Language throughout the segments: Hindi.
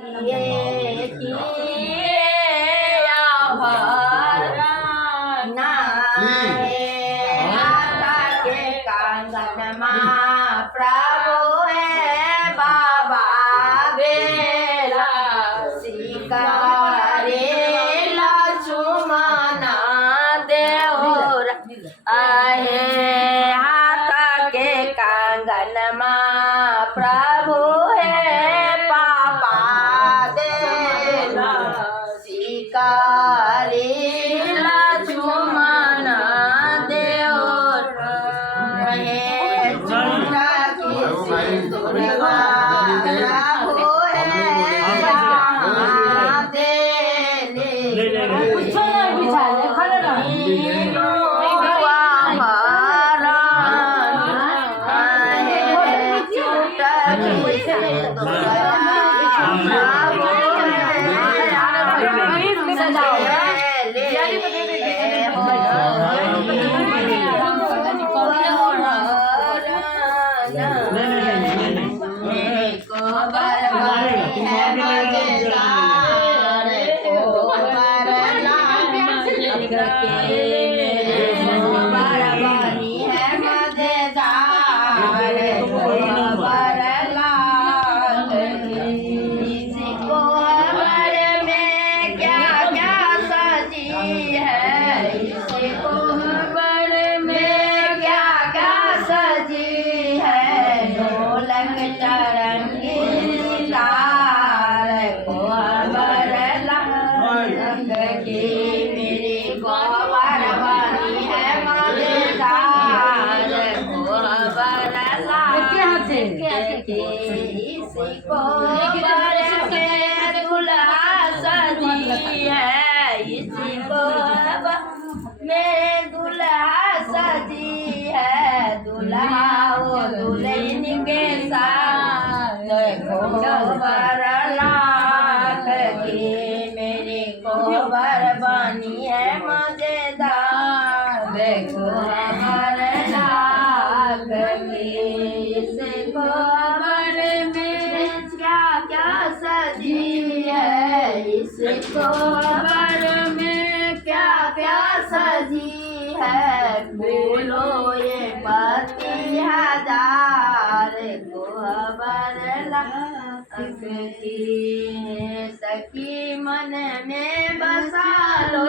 ये किए आभरण नाहे हाथा के कंगन मां प्रभु है बाबा बेला शिकारे लक्ष्मणा देवर आहे हाथा के कंगन मां प्रभु है पापा देला शिकारे लक्ष्मणा देवर है चंद्रा की सिंदूरवा प्रभु है यहाँ देले मेरे दुल्हा सजी है दुल्हा वो दुल्हन के साथ कोबर लाख की मेरी कोबर बनी है मजेदार कोबर लाख की इस कोबर में क्या क्या सजी है इस कोबर में क्या क्या सजी है बोलो ये पति हजार कोबर लाख की सखी मन में बसा लो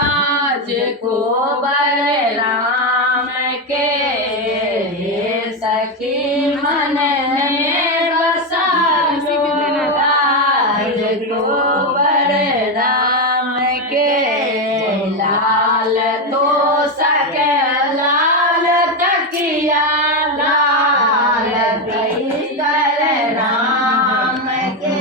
आज कोबर राम के सखी मन में बसा लो आज कोबर राम के लाल तो सके लाल तकिया लाल बिस्तर राम के